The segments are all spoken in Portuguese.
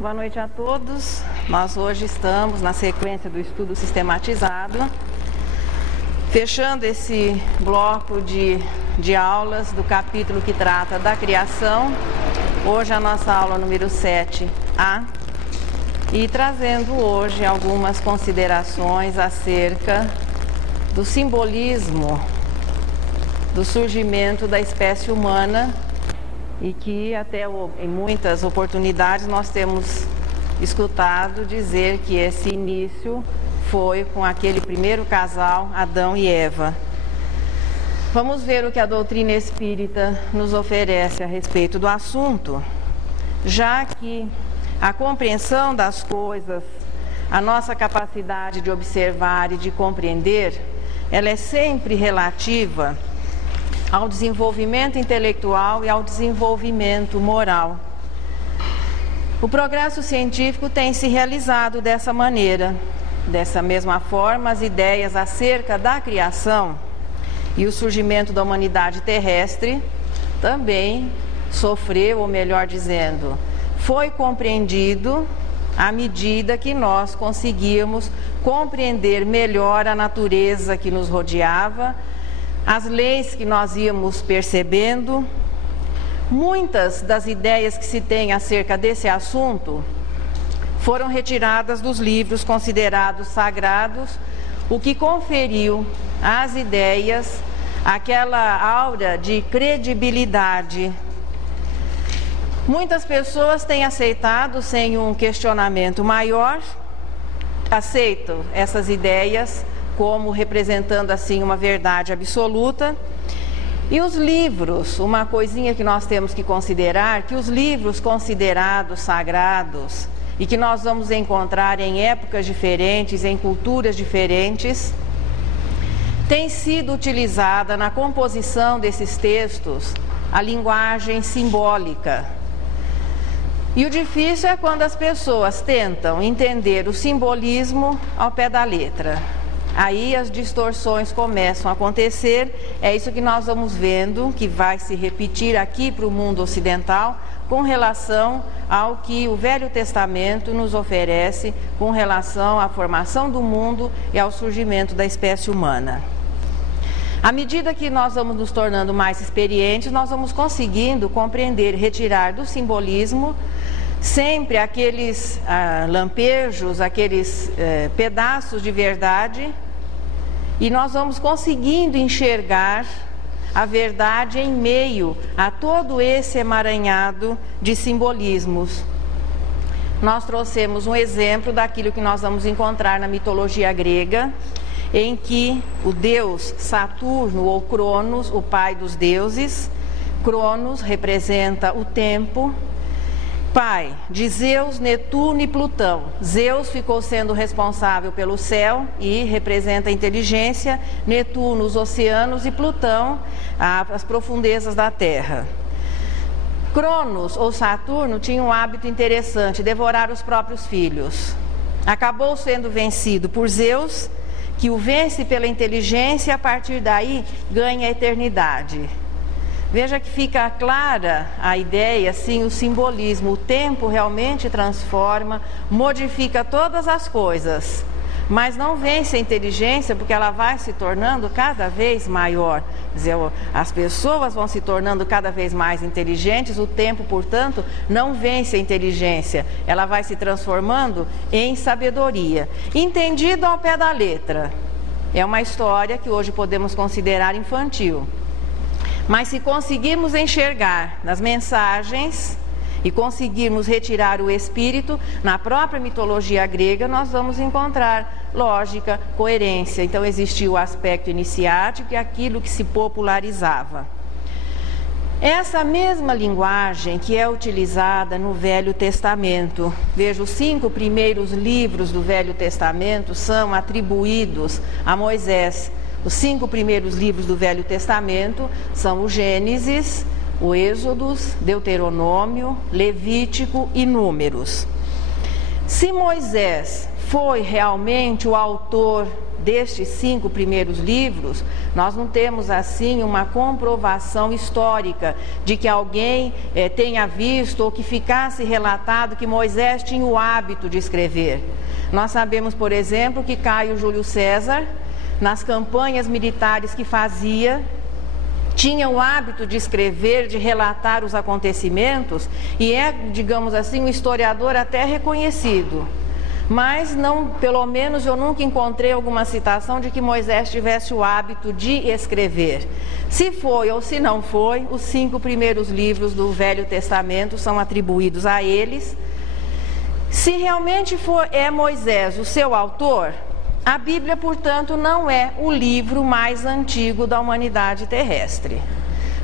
Boa noite a todos. Nós hoje estamos na sequência do estudo sistematizado, fechando esse bloco de aulas do capítulo que trata da criação. Hoje a nossa aula número 7A, e trazendo hoje algumas considerações acerca do simbolismo do surgimento da espécie humana, e que até em muitas oportunidades nós temos escutado dizer que esse início foi com aquele primeiro casal, Adão e Eva. Vamos ver o que a doutrina espírita nos oferece a respeito do assunto, já que a compreensão das coisas, a nossa capacidade de observar e de compreender, ela é sempre relativa ao desenvolvimento intelectual e ao desenvolvimento moral. O progresso científico tem se realizado dessa maneira. Dessa mesma forma, as ideias acerca da criação e o surgimento da humanidade terrestre também sofreu, ou melhor dizendo, foi compreendido à medida que nós conseguíamos compreender melhor a natureza que nos rodeava, as leis que nós íamos percebendo. Muitas das ideias que se tem acerca desse assunto foram retiradas dos livros considerados sagrados, o que conferiu às ideias aquela aura de credibilidade. Muitas pessoas têm aceitado sem um questionamento maior, aceitam essas ideias como representando assim uma verdade absoluta. E os livros, uma coisinha que nós temos que considerar, que os livros considerados sagrados e que nós vamos encontrar em épocas diferentes, em culturas diferentes, tem sido utilizada na composição desses textos a linguagem simbólica. E o difícil é quando as pessoas tentam entender o simbolismo ao pé da letra. Aí as distorções começam a acontecer. É isso que nós vamos vendo, que vai se repetir aqui para o mundo ocidental, com relação ao que o Velho Testamento nos oferece com relação à formação do mundo e ao surgimento da espécie humana. À medida que nós vamos nos tornando mais experientes, nós vamos conseguindo compreender, retirar do simbolismo sempre aqueles lampejos, aqueles pedaços de verdade, e nós vamos conseguindo enxergar a verdade em meio a todo esse emaranhado de simbolismos. Nós trouxemos um exemplo daquilo que nós vamos encontrar na mitologia grega, em que o deus Saturno, ou Cronos, o pai dos deuses, Cronos representa o tempo, pai de Zeus, Netuno e Plutão. Zeus ficou sendo responsável pelo céu e representa a inteligência, Netuno os oceanos e Plutão as profundezas da terra. Cronos, ou Saturno, tinha um hábito interessante, devorar os próprios filhos. Acabou sendo vencido por Zeus, que o vence pela inteligência, e a partir daí ganha a eternidade. Veja que fica clara a ideia, assim, o simbolismo. O tempo realmente transforma, modifica todas as coisas, mas não vence a inteligência, porque ela vai se tornando cada vez maior. Quer dizer, as pessoas vão se tornando cada vez mais inteligentes, o tempo, portanto, não vence a inteligência, ela vai se transformando em sabedoria. Entendido ao pé da letra, é uma história que hoje podemos considerar infantil. Mas se conseguirmos enxergar nas mensagens e conseguirmos retirar o espírito, na própria mitologia grega nós vamos encontrar lógica, coerência. Então existiu o aspecto iniciático e aquilo que se popularizava. Essa mesma linguagem que é utilizada no Velho Testamento. Veja, os 5 primeiros livros do Velho Testamento são atribuídos a Moisés. Os 5 primeiros livros do Velho Testamento são o Gênesis, o Êxodo, Deuteronômio, Levítico e Números. Se Moisés foi realmente o autor destes 5 primeiros livros, nós não temos assim uma comprovação histórica de que alguém tenha visto ou que ficasse relatado que Moisés tinha o hábito de escrever. Nós sabemos, por exemplo, que Caio Júlio César, nas campanhas militares que fazia, tinha o hábito de escrever, de relatar os acontecimentos, e é, digamos assim, um historiador até reconhecido. Mas não, pelo menos eu nunca encontrei alguma citação de que Moisés tivesse o hábito de escrever. Se foi ou se não foi, os 5 primeiros livros do Velho Testamento são atribuídos a eles. Se realmente é Moisés o seu autor, a Bíblia, portanto, não é o livro mais antigo da humanidade terrestre,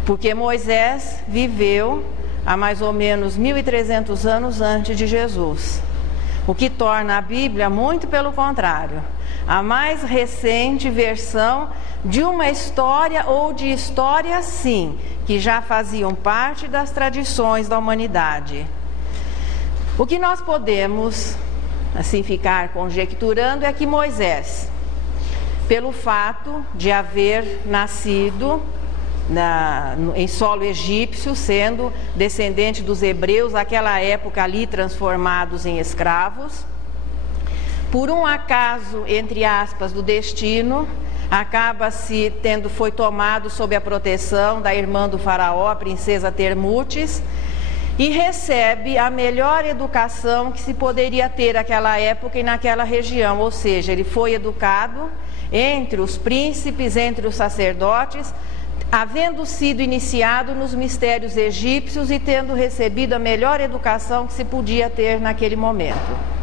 porque Moisés viveu há mais ou menos 1.300 anos antes de Jesus. O que torna a Bíblia, muito pelo contrário, a mais recente versão de uma história ou de histórias, sim, que já faziam parte das tradições da humanidade. O que nós podemos, assim, ficar conjecturando é que Moisés, pelo fato de haver nascido em solo egípcio, sendo descendente dos hebreus, naquela época ali transformados em escravos, por um acaso, entre aspas, do destino, foi tomado sob a proteção da irmã do faraó, a princesa Termutes, e recebe a melhor educação que se poderia ter naquela época e naquela região, ou seja, ele foi educado entre os príncipes, entre os sacerdotes, havendo sido iniciado nos mistérios egípcios e tendo recebido a melhor educação que se podia ter naquele momento.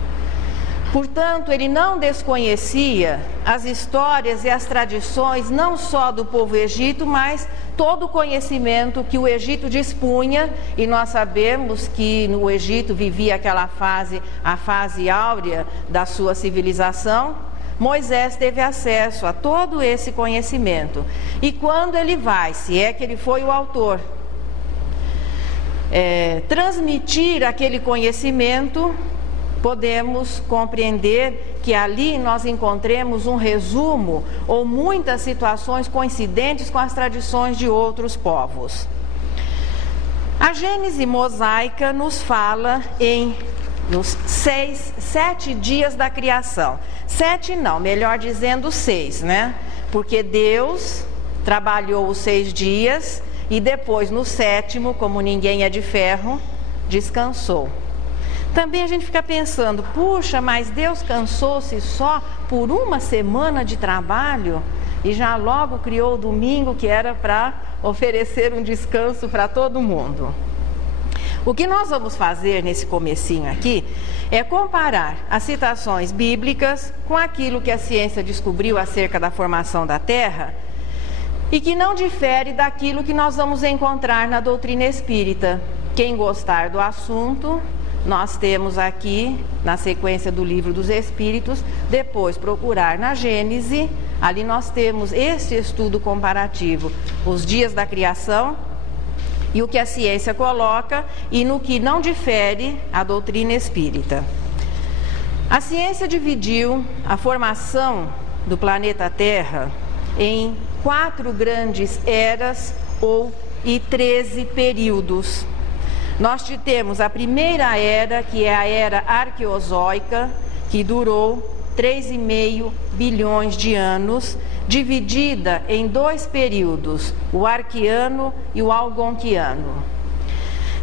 Portanto, ele não desconhecia as histórias e as tradições, não só do povo egito, mas todo o conhecimento que o Egito dispunha, e nós sabemos que no Egito vivia aquela fase, a fase áurea da sua civilização. Moisés teve acesso a todo esse conhecimento. E quando ele vai, se é que ele foi o autor, transmitir aquele conhecimento, podemos compreender que ali nós encontremos um resumo ou muitas situações coincidentes com as tradições de outros povos. A Gênese mosaica nos fala nos 7 dias da criação. 7 não, melhor dizendo 6, né? Porque Deus trabalhou os 6 dias e depois no 7º, como ninguém é de ferro, descansou. Também a gente fica pensando, puxa, mas Deus cansou-se só por uma semana de trabalho e já logo criou o domingo, que era para oferecer um descanso para todo mundo. O que nós vamos fazer nesse comecinho aqui é comparar as citações bíblicas com aquilo que a ciência descobriu acerca da formação da Terra e que não difere daquilo que nós vamos encontrar na doutrina espírita. Quem gostar do assunto, nós temos aqui, na sequência do Livro dos Espíritos, depois procurar na Gênese, ali nós temos esse estudo comparativo, os dias da criação e o que a ciência coloca e no que não difere a doutrina espírita. A ciência dividiu a formação do planeta Terra em 4 grandes eras e 13 períodos. Nós temos a primeira era, que é a era arqueozoica, que durou 3,5 bilhões de anos, dividida em 2 períodos, o arquiano e o algonquiano.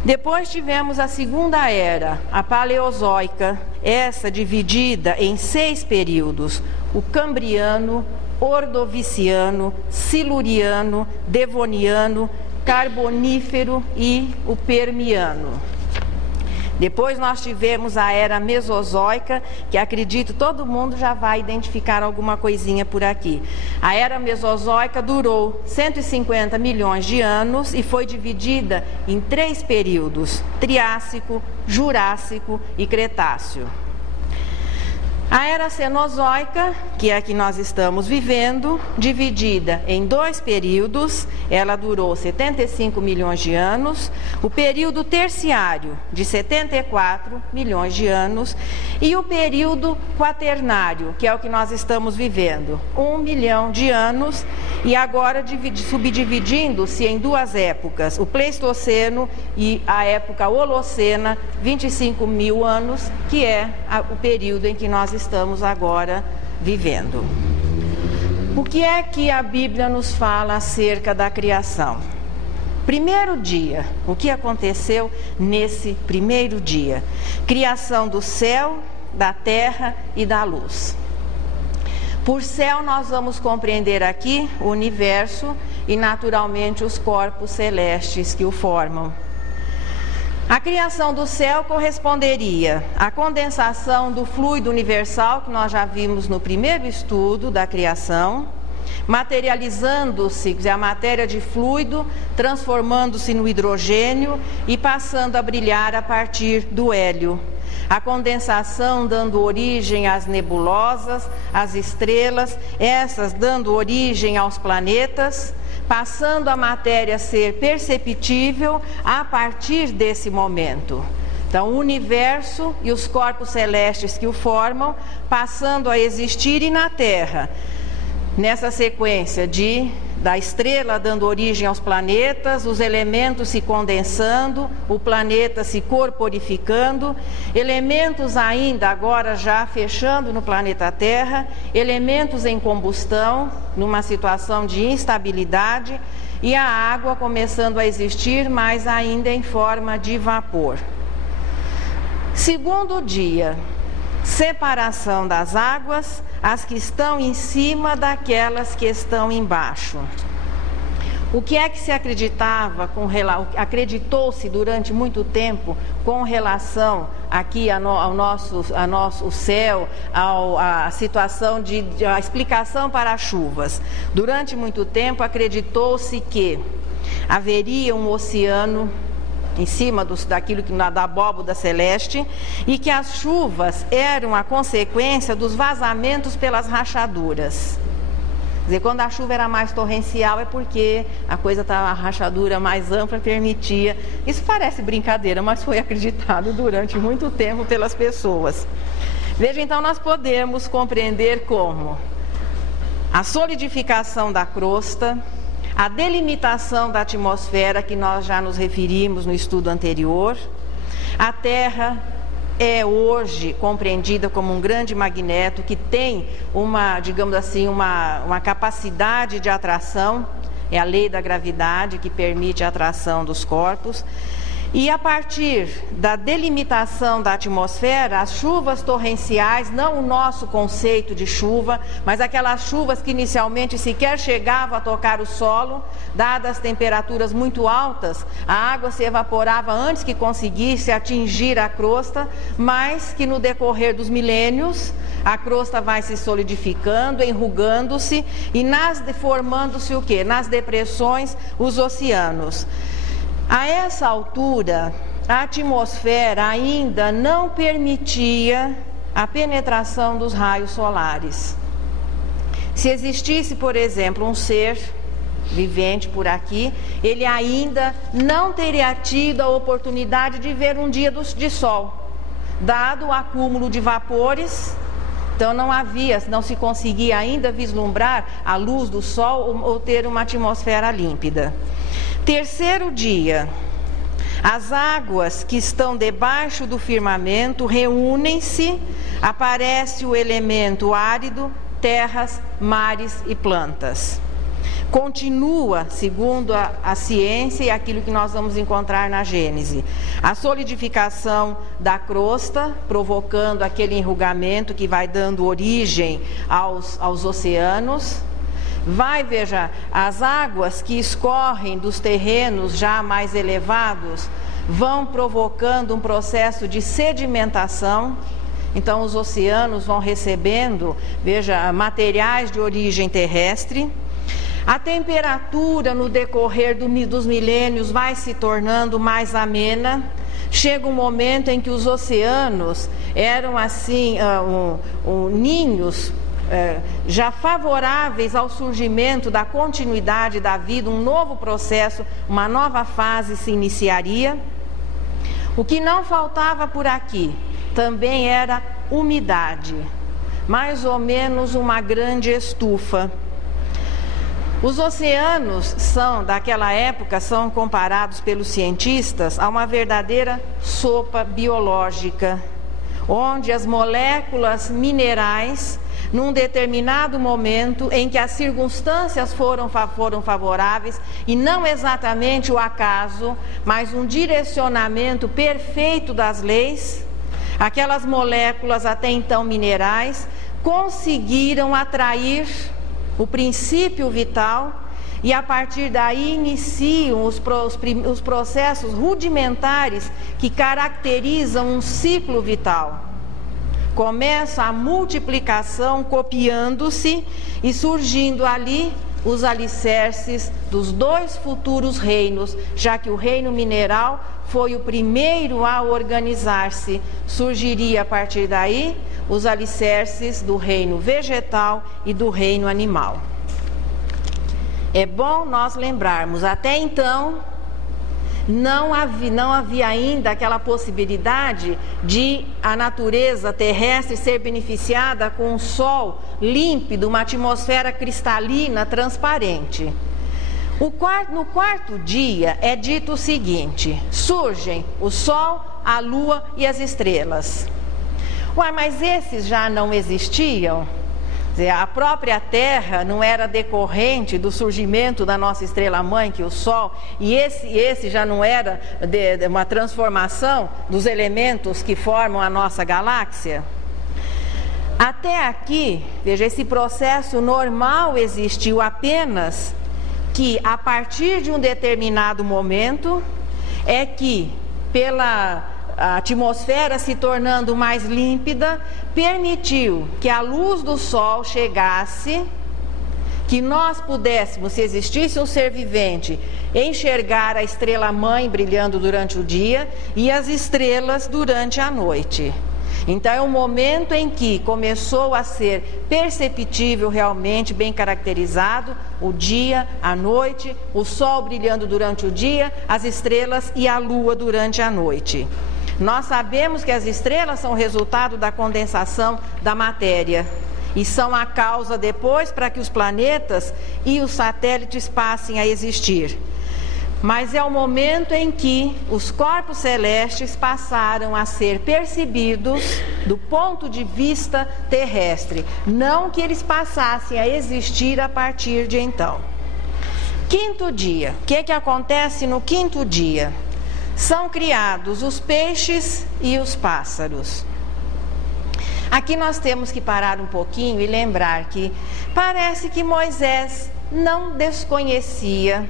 Depois tivemos a segunda era, a paleozoica, essa dividida em 6 períodos, o cambriano, ordoviciano, siluriano, devoniano, carbonífero e o permiano. Depois nós tivemos a era mesozoica, que acredito todo mundo já vai identificar alguma coisinha por aqui. A era mesozoica durou 150 milhões de anos e foi dividida em 3 períodos, Triássico, Jurássico e Cretáceo. A era cenozoica, que é a que nós estamos vivendo, dividida em 2 períodos, ela durou 75 milhões de anos, o período terciário de 74 milhões de anos e o período quaternário, que é o que nós estamos vivendo, 1 milhão de anos, e agora subdividindo-se em 2 épocas, o Pleistoceno e a época Holocena, 25 mil anos, que é o período em que nós estamos agora vivendo. O que é que a Bíblia nos fala acerca da criação? Primeiro dia, o que aconteceu nesse primeiro dia? Criação do céu, da terra e da luz. Por céu nós vamos compreender aqui o universo e naturalmente os corpos celestes que o formam. A criação do céu corresponderia à condensação do fluido universal, que nós já vimos no primeiro estudo da criação, materializando-se, a matéria de fluido, transformando-se no hidrogênio e passando a brilhar a partir do hélio. A condensação dando origem às nebulosas, às estrelas, essas dando origem aos planetas, passando a matéria a ser perceptível a partir desse momento. Então, o universo e os corpos celestes que o formam, passando a existir, e na Terra, nessa sequência da estrela dando origem aos planetas, os elementos se condensando, o planeta se corporificando, elementos ainda agora já fechando no planeta Terra, elementos em combustão, numa situação de instabilidade, e a água começando a existir, mas ainda em forma de vapor. Segundo dia, separação das águas, as que estão em cima daquelas que estão embaixo. O que é que se acreditou-se durante muito tempo com relação aqui ao nosso céu, a situação a explicação para as chuvas? Durante muito tempo acreditou-se que haveria um oceano em cima daquilo da abóboda celeste, e que as chuvas eram a consequência dos vazamentos pelas rachaduras. Quer dizer, quando a chuva era mais torrencial é porque a rachadura mais ampla permitia. Isso parece brincadeira, mas foi acreditado durante muito tempo pelas pessoas. Veja, então, nós podemos compreender como a solidificação da crosta, a delimitação da atmosfera, que nós já nos referimos no estudo anterior. A Terra é hoje compreendida como um grande magneto que tem uma capacidade de atração, é a lei da gravidade que permite a atração dos corpos. E a partir da delimitação da atmosfera, as chuvas torrenciais, não o nosso conceito de chuva, mas aquelas chuvas que inicialmente sequer chegavam a tocar o solo, dadas as temperaturas muito altas, a água se evaporava antes que conseguisse atingir a crosta, mas que no decorrer dos milênios, a crosta vai se solidificando, enrugando-se e formando-se o quê? Nas depressões, os oceanos. A essa altura, a atmosfera ainda não permitia a penetração dos raios solares. Se existisse, por exemplo, um ser vivente por aqui, ele ainda não teria tido a oportunidade de ver um dia de sol, dado o acúmulo de vapores. Então não se conseguia ainda vislumbrar a luz do sol ou ter uma atmosfera límpida. Terceiro dia, as águas que estão debaixo do firmamento reúnem-se, aparece o elemento árido, terras, mares e plantas. Continua, segundo a ciência e aquilo que nós vamos encontrar na Gênese, a solidificação da crosta, provocando aquele enrugamento que vai dando origem aos oceanos. Veja, as águas que escorrem dos terrenos já mais elevados vão provocando um processo de sedimentação. Então os oceanos vão recebendo, veja, materiais de origem terrestre. A temperatura no decorrer dos milênios vai se tornando mais amena. Chega um momento em que os oceanos eram assim, ninhos já favoráveis ao surgimento da continuidade da vida, um novo processo, uma nova fase se iniciaria. O que não faltava por aqui também era umidade, mais ou menos uma grande estufa. Os oceanos daquela época são comparados pelos cientistas a uma verdadeira sopa biológica, onde as moléculas minerais, num determinado momento em que as circunstâncias foram favoráveis, e não exatamente o acaso, mas um direcionamento perfeito das leis, aquelas moléculas até então minerais conseguiram atrair o princípio vital, e a partir daí iniciam os processos rudimentares que caracterizam um ciclo vital. Começa a multiplicação copiando-se e surgindo ali os alicerces dos dois futuros reinos, já que o reino mineral foi o primeiro a organizar-se. Surgiria a partir daí os alicerces do reino vegetal e do reino animal. É bom nós lembrarmos, até então não havia ainda aquela possibilidade de a natureza terrestre ser beneficiada com um sol límpido, uma atmosfera cristalina, transparente. No quarto dia é dito o seguinte: surgem o sol, a lua e as estrelas. Mas esses já não existiam? A própria Terra não era decorrente do surgimento da nossa estrela-mãe, que é o Sol, e esse já não era de uma transformação dos elementos que formam a nossa galáxia? Até aqui, veja, esse processo normal existiu, apenas que a partir de um determinado momento é que, pela a atmosfera se tornando mais límpida, permitiu que a luz do sol chegasse, que nós pudéssemos, se existisse um ser vivente, enxergar a estrela-mãe brilhando durante o dia e as estrelas durante a noite. Então é um momento em que começou a ser perceptível, realmente bem caracterizado, o dia, a noite, o sol brilhando durante o dia, as estrelas e a lua durante a noite. Nós sabemos que as estrelas são resultado da condensação da matéria e são a causa depois para que os planetas e os satélites passem a existir. Mas é o momento em que os corpos celestes passaram a ser percebidos do ponto de vista terrestre, não que eles passassem a existir a partir de então. Quinto dia, o que acontece no quinto dia? São criados os peixes e os pássaros. Aqui nós temos que parar um pouquinho e lembrar que parece que Moisés não desconhecia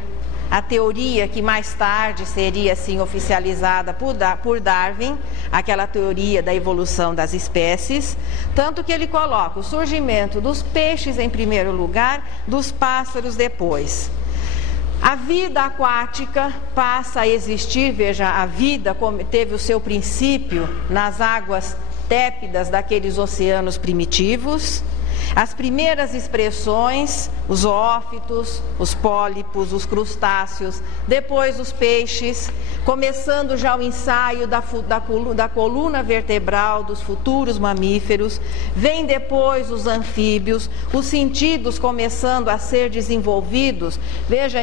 a teoria que mais tarde seria assim oficializada por Darwin, aquela teoria da evolução das espécies, tanto que ele coloca o surgimento dos peixes em primeiro lugar, dos pássaros depois. A vida aquática passa a existir, veja, a vida teve o seu princípio nas águas tépidas daqueles oceanos primitivos. As primeiras expressões, os zoófitos, os pólipos, os crustáceos, depois os peixes, começando já o ensaio da coluna vertebral dos futuros mamíferos, vem depois os anfíbios, os sentidos começando a ser desenvolvidos. Veja,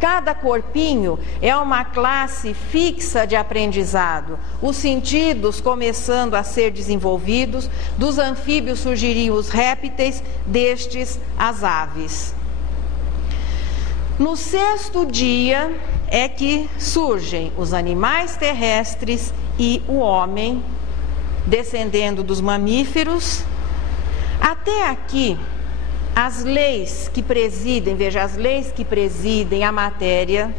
cada corpinho é uma classe fixa de aprendizado, os sentidos começando a ser desenvolvidos, dos anfíbios surgiriam os répteis, destes as aves. No sexto dia é que surgem os animais terrestres e o homem, descendendo dos mamíferos. Até aqui, as leis que presidem, veja, as leis que presidem a matéria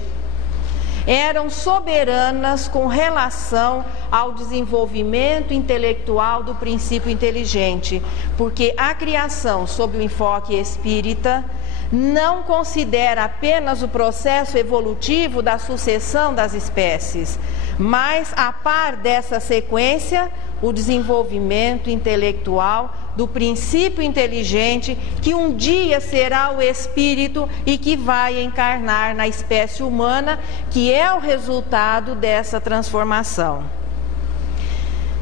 eram soberanas com relação ao desenvolvimento intelectual do princípio inteligente, porque a criação, sob o enfoque espírita, não considera apenas o processo evolutivo da sucessão das espécies, mas, a par dessa sequência, o desenvolvimento intelectual do princípio inteligente que um dia será o espírito e que vai encarnar na espécie humana, que é o resultado dessa transformação.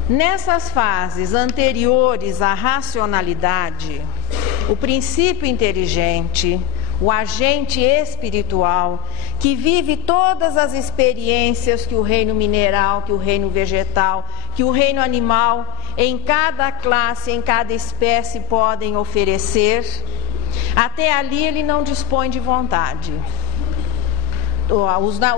Nessas fases anteriores à racionalidade, o princípio inteligente, o agente espiritual, que vive todas as experiências que o reino mineral, que o reino vegetal, que o reino animal, em cada classe, em cada espécie podem oferecer, até ali ele não dispõe de vontade.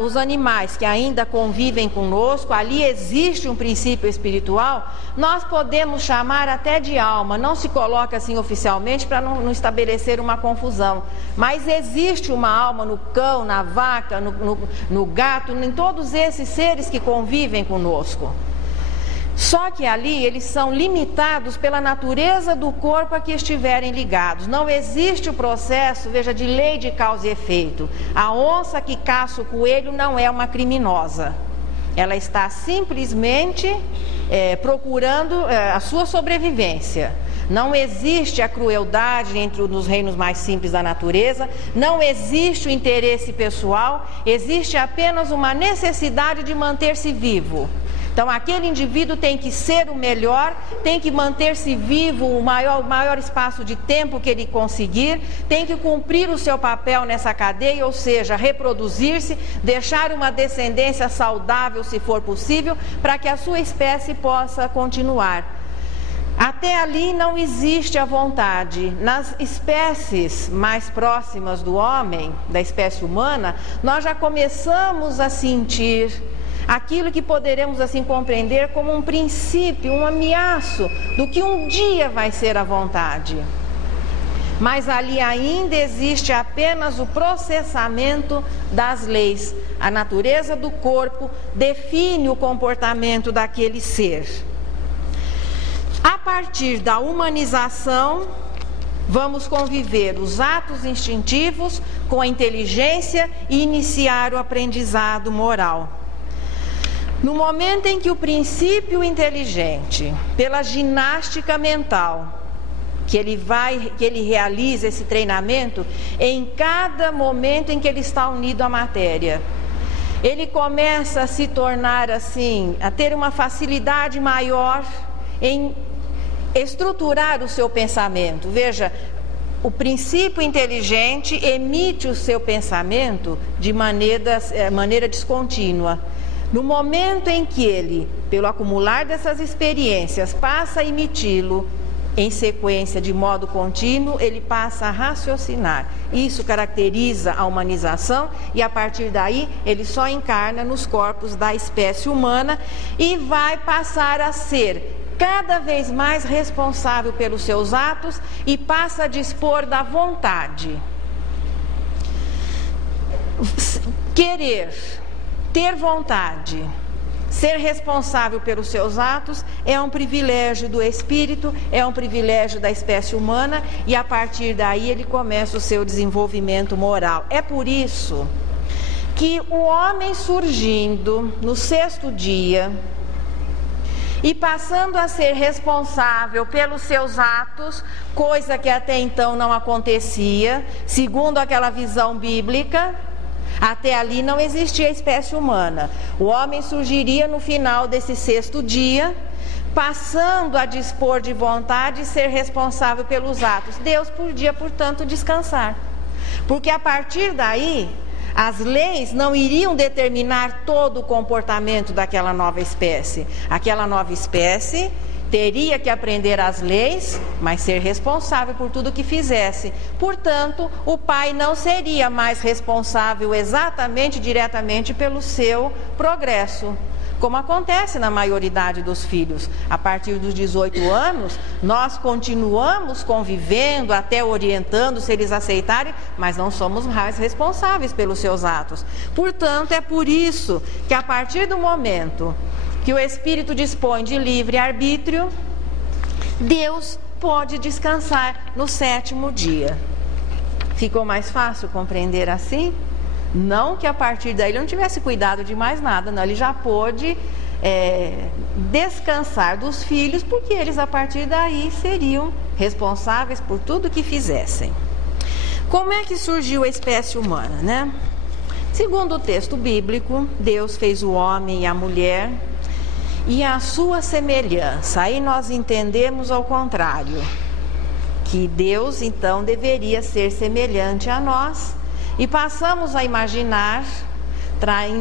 Os animais que ainda convivem conosco, ali existe um princípio espiritual, nós podemos chamar até de alma, não se coloca assim oficialmente para não estabelecer uma confusão, mas existe uma alma no cão, na vaca, no gato, em todos esses seres que convivem conosco. Só que ali eles são limitados pela natureza do corpo a que estiverem ligados. Não existe o processo, veja, de lei de causa e efeito. A onça que caça o coelho não é uma criminosa. Ela está simplesmente procurando a sua sobrevivência. Não existe a crueldade nos reinos mais simples da natureza, não existe o interesse pessoal, existe apenas uma necessidade de manter-se vivo. Então aquele indivíduo tem que ser o melhor, tem que manter-se vivo o maior espaço de tempo que ele conseguir, tem que cumprir o seu papel nessa cadeia, ou seja, reproduzir-se, deixar uma descendência saudável se for possível, para que a sua espécie possa continuar. Até ali não existe a vontade. Nas espécies mais próximas do homem, da espécie humana, nós já começamos a sentir aquilo que poderemos assim compreender como um princípio, um ameaço do que um dia vai ser a vontade. Mas ali ainda existe apenas o processamento das leis. A natureza do corpo define o comportamento daquele ser. A partir da humanização, vamos conviver os atos instintivos com a inteligência e iniciar o aprendizado moral. No momento em que o princípio inteligente, pela ginástica mental, que ele realiza esse treinamento, em cada momento em que ele está unido à matéria, ele começa a se tornar assim, a ter uma facilidade maior em estruturar o seu pensamento. Veja, o princípio inteligente emite o seu pensamento de maneira descontínua. No momento em que ele, pelo acumular dessas experiências, passa a emiti-lo em sequência de modo contínuo, ele passa a raciocinar. Isso caracteriza a humanização e a partir daí ele só encarna nos corpos da espécie humana e vai passar a ser cada vez mais responsável pelos seus atos e passa a dispor da vontade. Ter vontade, ser responsável pelos seus atos é um privilégio do espírito, é um privilégio da espécie humana e a partir daí ele começa o seu desenvolvimento moral. É por isso que o homem surgindo no 6º dia e passando a ser responsável pelos seus atos, coisa que até então não acontecia, segundo aquela visão bíblica. Até ali não existia a espécie humana. O homem surgiria no final desse 6º dia, passando a dispor de vontade e ser responsável pelos atos. Deus podia, portanto, descansar. Porque a partir daí, as leis não iriam determinar todo o comportamento daquela nova espécie. Aquela nova espécie teria que aprender as leis, mas ser responsável por tudo que fizesse. Portanto, o pai não seria mais responsável exatamente, diretamente pelo seu progresso, como acontece na maioridade dos filhos. A partir dos 18 anos, nós continuamos convivendo, até orientando se eles aceitarem, mas não somos mais responsáveis pelos seus atos. Portanto, é por isso que a partir do momento que o espírito dispõe de livre arbítrio, Deus pode descansar no 7º dia. Ficou mais fácil compreender assim? Não que a partir daí ele não tivesse cuidado de mais nada, não, ele já pôde descansar dos filhos, porque eles a partir daí seriam responsáveis por tudo que fizessem. Como é que surgiu a espécie humana, né? Segundo o texto bíblico, Deus fez o homem e a mulher e a sua semelhança. Aí nós entendemos ao contrário, que Deus então deveria ser semelhante a nós, e passamos a imaginar,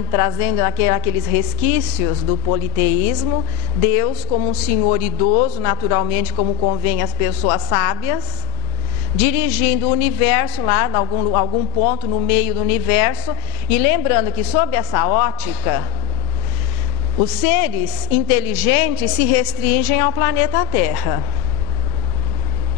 trazendo aqueles resquícios do politeísmo, Deus como um senhor idoso, naturalmente como convém às pessoas sábias, dirigindo o universo lá, em algum ponto no meio do universo, e lembrando que sob essa ótica, os seres inteligentes se restringem ao planeta Terra.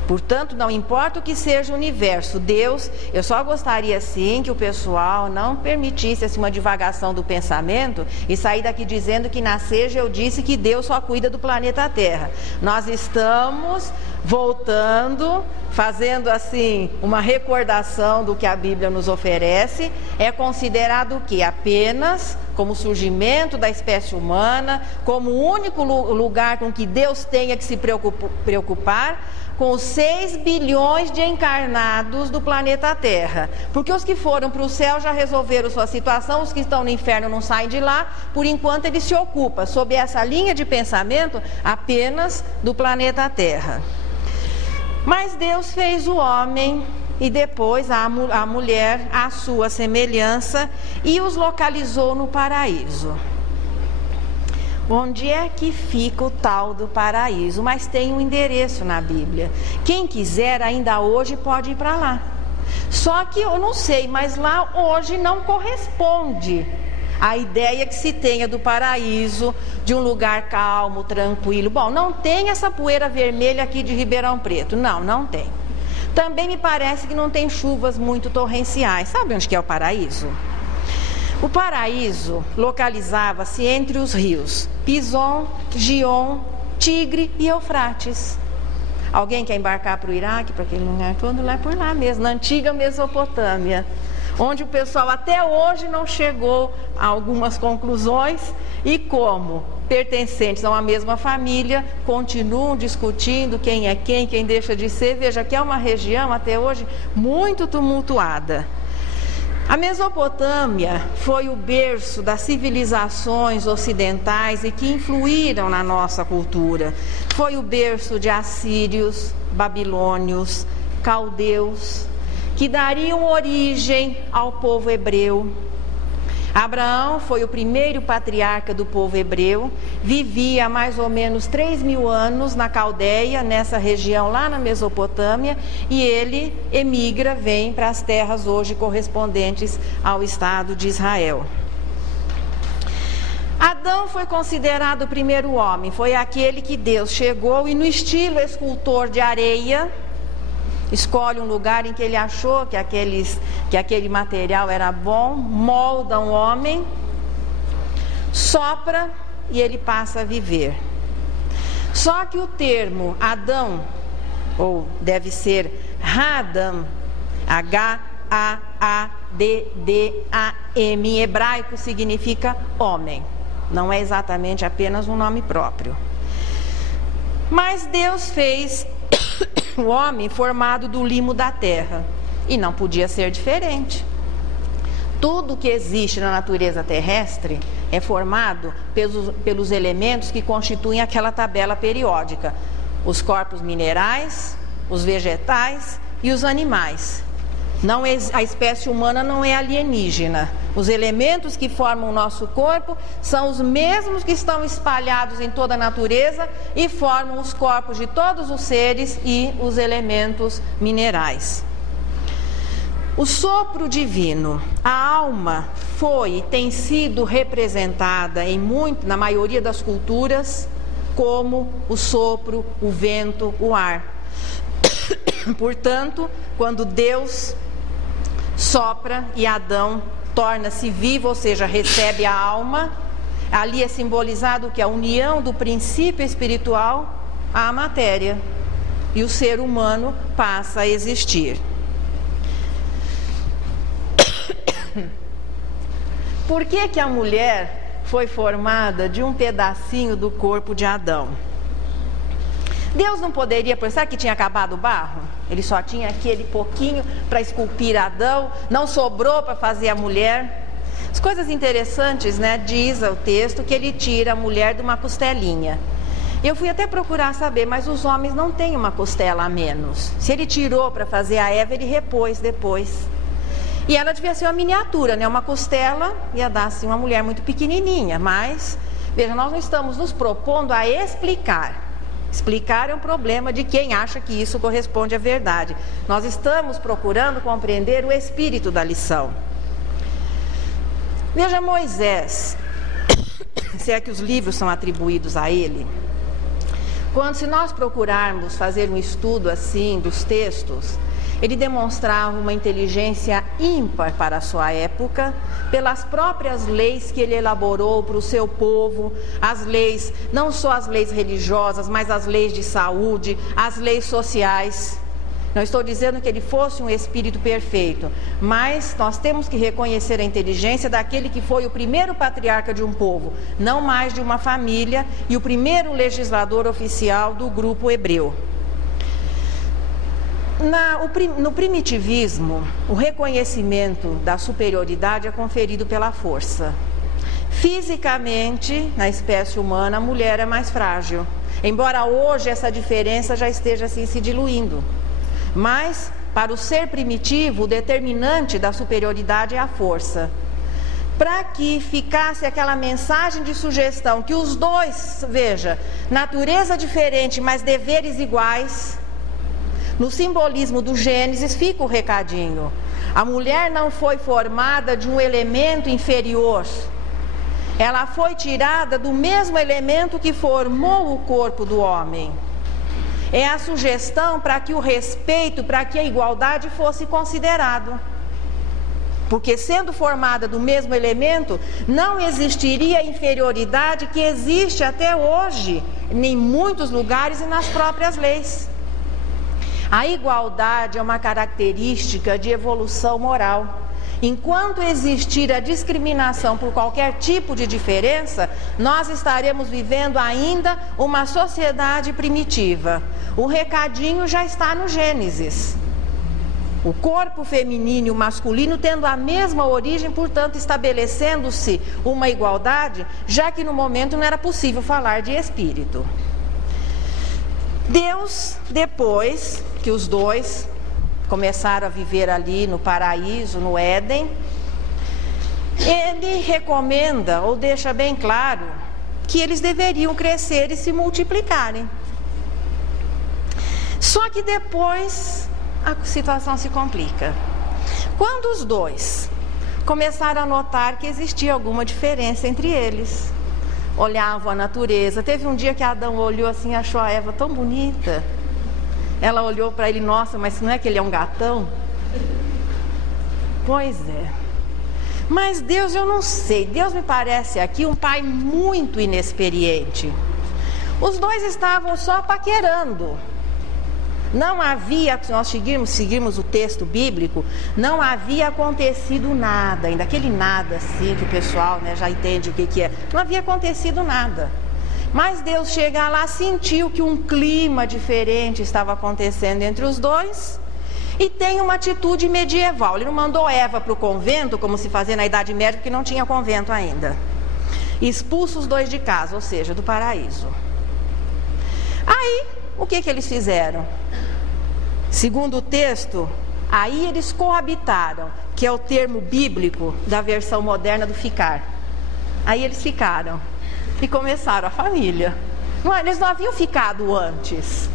Portanto, não importa o que seja o universo, Deus, eu só gostaria sim que o pessoal não permitisse assim, uma divagação do pensamento e sair daqui dizendo que na Seja eu disse que Deus só cuida do planeta Terra. Nós estamos voltando, fazendo assim uma recordação do que a Bíblia nos oferece. É considerado o que? Apenas como surgimento da espécie humana, como o único lugar com que Deus tenha que se preocupar, com os 6 bilhões de encarnados do planeta Terra. Porque os que foram para o céu já resolveram sua situação, os que estão no inferno não saem de lá, por enquanto ele se ocupa, sob essa linha de pensamento, apenas do planeta Terra. Mas Deus fez o homem e depois a mulher à sua semelhança e os localizou no paraíso. Onde é que fica o tal do paraíso? Mas tem um endereço na Bíblia. Quem quiser ainda hoje pode ir para lá. Só que eu não sei, mas lá hoje não corresponde à ideia que se tenha do paraíso, de um lugar calmo, tranquilo. Bom, não tem essa poeira vermelha aqui de Ribeirão Preto. Não tem. Também me parece que não tem chuvas muito torrenciais. Sabe onde que é o paraíso? O paraíso localizava-se entre os rios Pison, Gion, Tigre e Eufrates. Alguém quer embarcar para o Iraque, para aquele lugar todo? Lá é por lá mesmo, na antiga Mesopotâmia, onde o pessoal até hoje não chegou a algumas conclusões e como pertencentes a uma mesma família, continuam discutindo quem é quem deixa de ser. Veja que é uma região até hoje muito tumultuada. A Mesopotâmia foi o berço das civilizações ocidentais e que influíram na nossa cultura. Foi o berço de assírios, babilônios, caldeus, que dariam origem ao povo hebreu. Abraão foi o primeiro patriarca do povo hebreu, vivia há mais ou menos 3.000 anos na Caldeia, nessa região lá na Mesopotâmia, e ele emigra, vem para as terras hoje correspondentes ao Estado de Israel. Adão foi considerado o primeiro homem, foi aquele que Deus chegou e no estilo escultor de areia, escolhe um lugar em que ele achou que aquele material era bom, molda um homem, sopra e ele passa a viver. Só que o termo Adão, ou deve ser Hadam, H-A-A-D-D-A-M, em hebraico significa homem. Não é exatamente apenas um nome próprio. Mas Deus fez o homem formado do limo da terra, e não podia ser diferente. Tudo que existe na natureza terrestre é formado pelos elementos que constituem aquela tabela periódica: os corpos minerais, os vegetais e os animais. A espécie humana não é alienígena. Os elementos que formam o nosso corpo são os mesmos que estão espalhados em toda a natureza e formam os corpos de todos os seres e os elementos minerais. O sopro divino, a alma, foi e tem sido representada na maioria das culturas como o sopro, o vento, o ar. Portanto, quando Deus sopra e Adão torna-se vivo, ou seja, recebe a alma, ali é simbolizado que a união do princípio espiritual à matéria, e o ser humano passa a existir. Por que a mulher foi formada de um pedacinho do corpo de Adão. Deus não poderia pensar que tinha acabado o barro? Ele só tinha aquele pouquinho para esculpir Adão, não sobrou para fazer a mulher. As coisas interessantes, né? Diz o texto que ele tira a mulher de uma costelinha. Eu fui até procurar saber, mas os homens não têm uma costela a menos. Se ele tirou para fazer a Eva, ele repôs depois. E ela devia ser uma miniatura, né? Uma costela ia dar assim uma mulher muito pequenininha. Mas, veja, nós não estamos nos propondo a explicar. Explicar é um problema de quem acha que isso corresponde à verdade. Nós estamos procurando compreender o espírito da lição. Veja, Moisés, se é que os livros são atribuídos a ele, se nós procurarmos fazer um estudo assim dos textos, ele demonstrava uma inteligência ímpar para a sua época, pelas próprias leis que ele elaborou para o seu povo, as leis, não só as leis religiosas, mas as leis de saúde, as leis sociais. Não estou dizendo que ele fosse um espírito perfeito, mas nós temos que reconhecer a inteligência daquele que foi o primeiro patriarca de um povo, não mais de uma família, e o primeiro legislador oficial do grupo hebreu. No primitivismo, o reconhecimento da superioridade é conferido pela força. Fisicamente, na espécie humana, a mulher é mais frágil, embora hoje essa diferença já esteja assim se diluindo. Mas, para o ser primitivo, o determinante da superioridade é a força. Para que ficasse aquela mensagem de sugestão que os dois, veja, natureza diferente, mas deveres iguais. No simbolismo do Gênesis fica o recadinho. A mulher não foi formada de um elemento inferior. Ela foi tirada do mesmo elemento que formou o corpo do homem. É a sugestão para que o respeito, para que a igualdade fosse considerado. Porque sendo formada do mesmo elemento, não existiria a inferioridade que existe até hoje, em muitos lugares e nas próprias leis. A igualdade é uma característica de evolução moral. Enquanto existir a discriminação por qualquer tipo de diferença, nós estaremos vivendo ainda uma sociedade primitiva. O recadinho já está no Gênesis. O corpo feminino e o masculino tendo a mesma origem, portanto, estabelecendo-se uma igualdade, já que no momento não era possível falar de espírito. Deus, depois que os dois começaram a viver ali no paraíso, no Éden, ele recomenda ou deixa bem claro que eles deveriam crescer e se multiplicarem. Só que depois a situação se complica. Quando os dois começaram a notar que existia alguma diferença entre eles, olhavam a natureza. Teve um dia que Adão olhou assim e achou a Eva tão bonita. Ela olhou para ele, nossa, mas não é que ele é um gatão? Pois é. Mas Deus, eu não sei, Deus me parece aqui um pai muito inexperiente. Os dois estavam só paquerando. Não havia, se nós seguirmos o texto bíblico, não havia acontecido nada, ainda aquele nada assim que o pessoal, né, já entende o que é. Não havia acontecido nada. Mas Deus chega lá, sentiu que um clima diferente estava acontecendo entre os dois e tem uma atitude medieval. Ele não mandou Eva para o convento, como se fazia na Idade Média, porque não tinha convento ainda. Expulsa os dois de casa, ou seja, do paraíso. Aí, o que eles fizeram? Segundo o texto, aí eles coabitaram, que é o termo bíblico da versão moderna do ficar. Aí eles ficaram. E começaram a família. Eles não haviam ficado antes.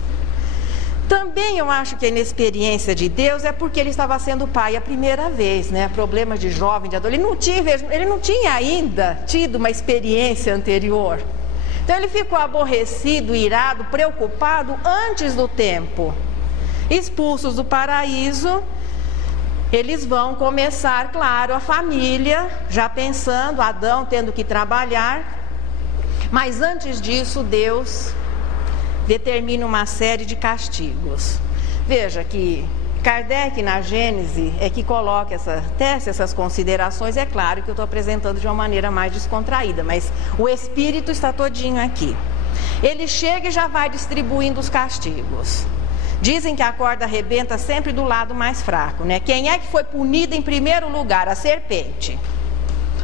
Também eu acho que a inexperiência de Deus é porque ele estava sendo pai a primeira vez, né? Problemas de jovem, de adolescente. Ele não tinha ainda tido uma experiência anterior. Então ele ficou aborrecido, irado, preocupado antes do tempo. Expulsos do paraíso, eles vão começar, claro, a família, já pensando, Adão tendo que trabalhar. Mas antes disso, Deus determina uma série de castigos. Veja que Kardec, na Gênese, é que coloca tece essas considerações. É claro que eu estou apresentando de uma maneira mais descontraída, mas o espírito está todinho aqui. Ele chega e já vai distribuindo os castigos. Dizem que a corda arrebenta sempre do lado mais fraco, né? Quem é que foi punida em primeiro lugar? A serpente.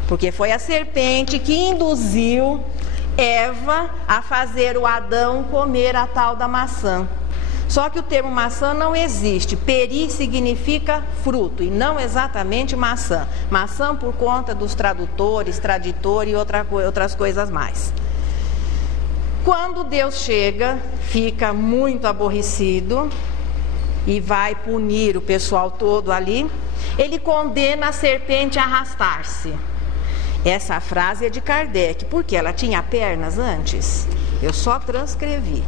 Porque foi a serpente que induziu Eva a fazer o Adão comer a tal da maçã. Só que o termo maçã não existe. Peri significa fruto e não exatamente maçã. Maçã por conta dos tradutores, traditor e outras coisas mais. Quando Deus chega, fica muito aborrecido e vai punir o pessoal todo ali. Ele condena a serpente a arrastar-se. Essa frase é de Kardec, porque ela tinha pernas antes. Eu só transcrevi.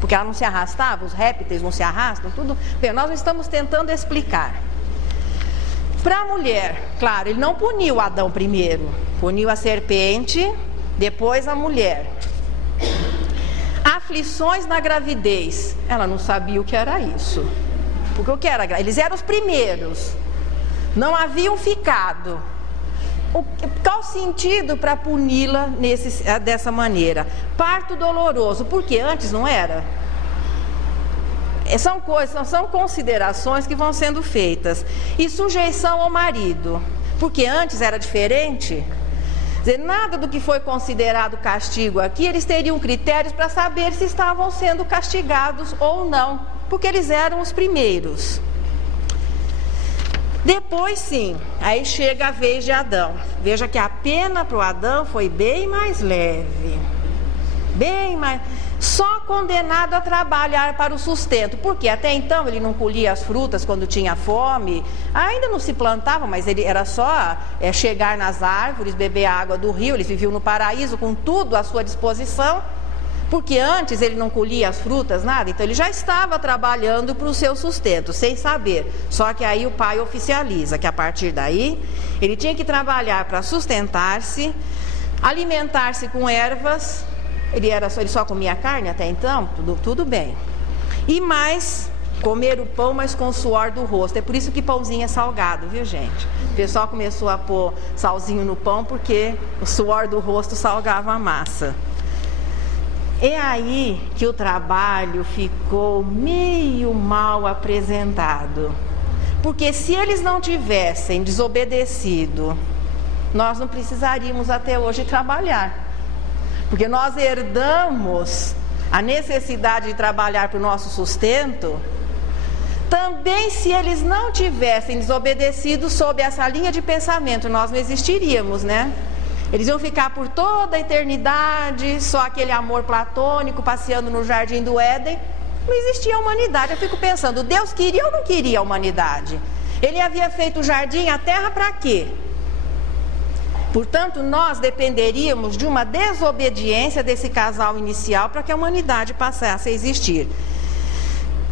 Porque ela não se arrastava, os répteis não se arrastam, tudo. Bem, nós estamos tentando explicar. Para a mulher, claro, ele não puniu Adão primeiro, puniu a serpente, depois a mulher. Aflições na gravidez, ela não sabia o que era isso. Porque o que era? Eles eram os primeiros, não haviam ficado. Qual o sentido para puni-la dessa maneira? Parto doloroso, porque antes não era? São considerações que vão sendo feitas. E sujeição ao marido, porque antes era diferente. Quer dizer, nada do que foi considerado castigo aqui, eles teriam critérios para saber se estavam sendo castigados ou não, porque eles eram os primeiros. Depois sim, aí chega a vez de Adão. Veja que a pena para o Adão foi bem mais leve. Bem mais... Só condenado a trabalhar para o sustento. Porque até então ele não colhia as frutas quando tinha fome. Ainda não se plantava, mas ele era só chegar nas árvores, beber a água do rio. Eles viviam no paraíso com tudo à sua disposição. Porque antes ele não colhia as frutas, nada, então ele já estava trabalhando para o seu sustento, sem saber. Só que aí o pai oficializa que a partir daí ele tinha que trabalhar para sustentar-se, alimentar-se com ervas. Ele só comia carne até então, tudo bem. E mais, comer o pão, mas com o suor do rosto. É por isso que pãozinho é salgado, viu, gente? O pessoal começou a pôr salzinho no pão porque o suor do rosto salgava a massa. É aí que o trabalho ficou meio mal apresentado. Porque se eles não tivessem desobedecido, nós não precisaríamos até hoje trabalhar. Porque nós herdamos a necessidade de trabalhar para o nosso sustento. Também se eles não tivessem desobedecido sob essa linha de pensamento, nós não existiríamos, né? Eles iam ficar por toda a eternidade, só aquele amor platônico, passeando no jardim do Éden. Não existia a humanidade. Eu fico pensando, Deus queria ou não queria a humanidade? Ele havia feito o jardim, a terra, para quê? Portanto, nós dependeríamos de uma desobediência desse casal inicial para que a humanidade passasse a existir.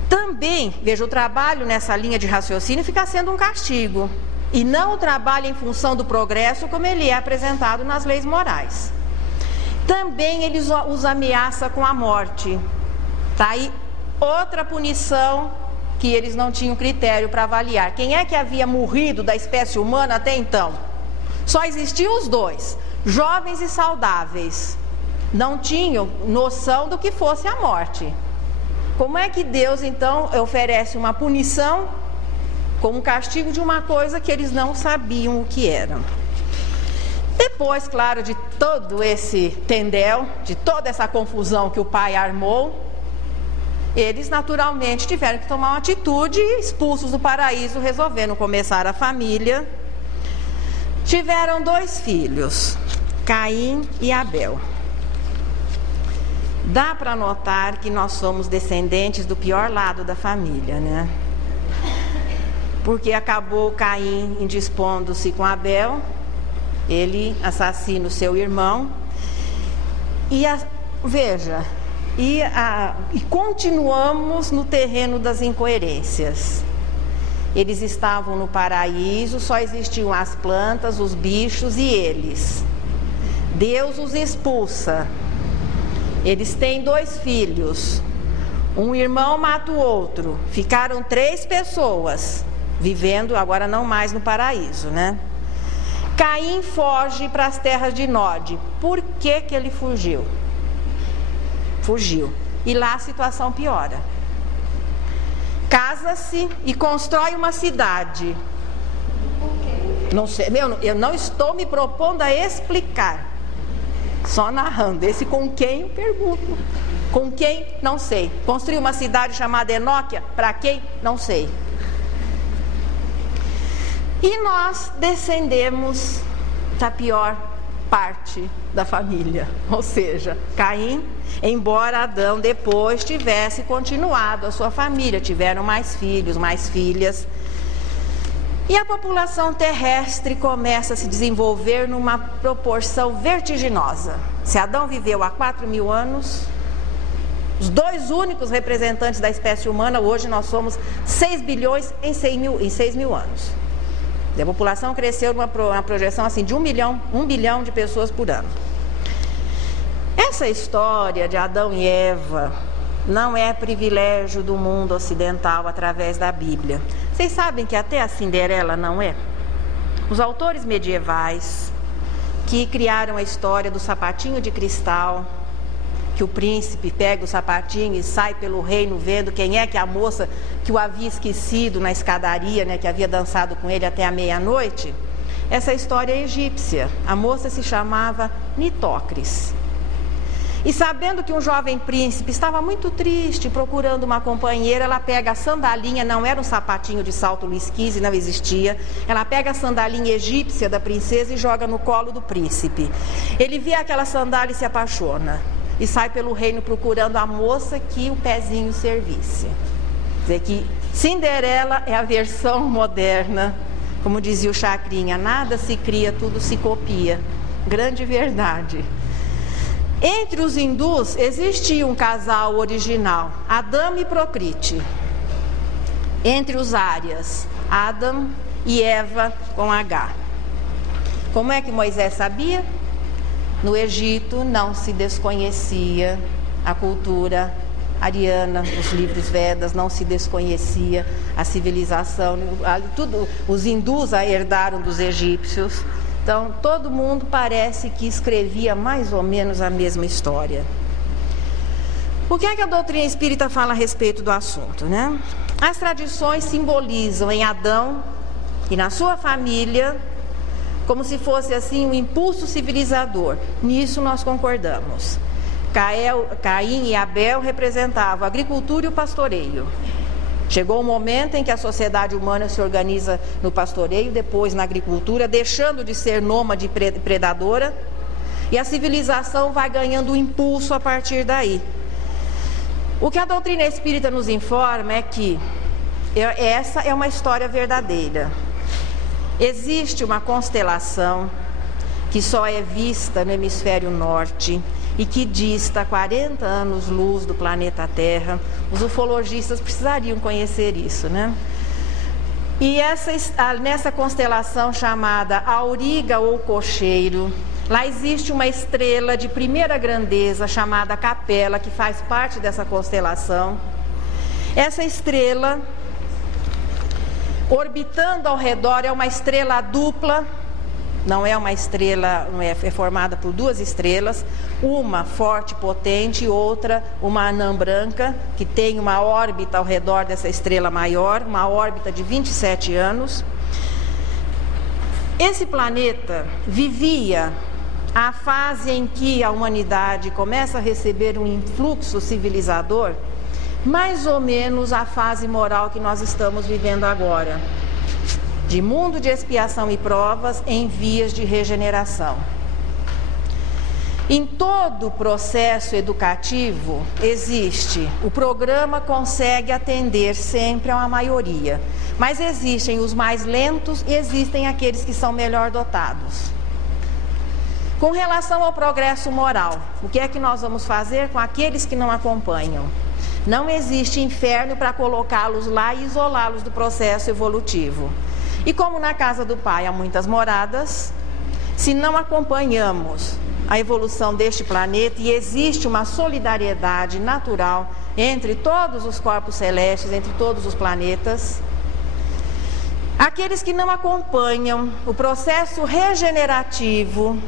Também, veja, o trabalho nessa linha de raciocínio fica sendo um castigo. E não o trabalho em função do progresso como ele é apresentado nas leis morais. Também ele os ameaça com a morte. Está aí outra punição que eles não tinham critério para avaliar. Quem é que havia morrido da espécie humana até então? Só existiam os dois, jovens e saudáveis. Não tinham noção do que fosse a morte. Como é que Deus então oferece uma punição como castigo de uma coisa que eles não sabiam o que era? Depois, claro, de todo esse tendel, de toda essa confusão que o pai armou, eles naturalmente tiveram que tomar uma atitude, expulsos do paraíso, resolvendo começar a família. Tiveram 2 filhos, Caim e Abel. Dá para notar que nós somos descendentes do pior lado da família, né? Porque acabou Caim indispondo-se com Abel, ele assassina o seu irmão, e continuamos no terreno das incoerências. Eles estavam no paraíso, só existiam as plantas, os bichos e eles. Deus os expulsa. Eles têm 2 filhos. Um irmão mata o outro. Ficaram 3 pessoas vivendo, agora não mais no paraíso, né? Caim foge para as terras de Nod. Por que que ele fugiu? Fugiu. E lá a situação piora. Casa-se e constrói uma cidade. Não sei, eu não estou me propondo a explicar. Só narrando. Esse com quem eu pergunto. Com quem? Não sei. Construiu uma cidade chamada Enóquia? Para quem? Não sei. E nós descendemos da pior parte da família. Ou seja, Caim, embora Adão depois tivesse continuado a sua família, tiveram mais filhos, mais filhas. E a população terrestre começa a se desenvolver numa proporção vertiginosa. Se Adão viveu há 4.000 anos, os 2 únicos representantes da espécie humana, hoje nós somos 6 bilhões em 6.000 anos. E a população cresceu numa projeção assim de 1 bilhão de pessoas por ano. Essa história de Adão e Eva não é privilégio do mundo ocidental através da Bíblia. Vocês sabem que até a Cinderela não é? Os autores medievais que criaram a história do sapatinho de cristal, que o príncipe pega o sapatinho e sai pelo reino vendo quem é que a moça que o havia esquecido na escadaria, né, que havia dançado com ele até a meia-noite. Essa história é egípcia. A moça se chamava Nitócris. E sabendo que um jovem príncipe estava muito triste, procurando uma companheira, ela pega a sandalinha, não era um sapatinho de salto Luiz XV, não existia. Ela pega a sandalinha egípcia da princesa e joga no colo do príncipe. Ele vê aquela sandália e se apaixona. E sai pelo reino procurando a moça que o pezinho servisse. Quer dizer que Cinderela é a versão moderna, como dizia o Chacrinha, nada se cria, tudo se copia. Grande verdade. Entre os hindus existia um casal original, Adão e Procrite. Entre os árias, Adam e Eva com H. Como é que Moisés sabia? No Egito não se desconhecia a cultura ariana, os livros Vedas, não se desconhecia a civilização, tudo, os hindus a herdaram dos egípcios. Então, todo mundo parece que escrevia mais ou menos a mesma história. O que é que a doutrina espírita fala a respeito do assunto, né? As tradições simbolizam em Adão e na sua família como se fosse assim um impulso civilizador. Nisso nós concordamos. Caim e Abel representavam a agricultura e o pastoreio. Chegou um momento em que a sociedade humana se organiza no pastoreio, depois na agricultura, deixando de ser nômade e predadora, e a civilização vai ganhando um impulso a partir daí. O que a doutrina espírita nos informa é que essa é uma história verdadeira. Existe uma constelação que só é vista no hemisfério norte e que dista 40 anos-luz do planeta Terra. Os ufologistas precisariam conhecer isso, né? E nessa constelação chamada Auriga ou Cocheiro, lá existe uma estrela de primeira grandeza chamada Capela, que faz parte dessa constelação. Essa estrela, orbitando ao redor, é uma estrela dupla. Não é uma estrela, é formada por 2 estrelas, uma forte, potente, e outra uma anã branca, que tem uma órbita ao redor dessa estrela maior, uma órbita de 27 anos. Esse planeta vivia a fase em que a humanidade começa a receber um influxo civilizador, mais ou menos a fase moral que nós estamos vivendo agora. De mundo de expiação e provas em vias de regeneração. Em todo processo educativo existe, o programa consegue atender sempre a uma maioria, mas existem os mais lentos e existem aqueles que são melhor dotados. Com relação ao progresso moral, o que é que nós vamos fazer com aqueles que não acompanham? Não existe inferno para colocá-los lá e isolá-los do processo evolutivo. E como na casa do Pai há muitas moradas, se não acompanhamos a evolução deste planeta e existe uma solidariedade natural entre todos os corpos celestes, entre todos os planetas. Aqueles que não acompanham o processo regenerativo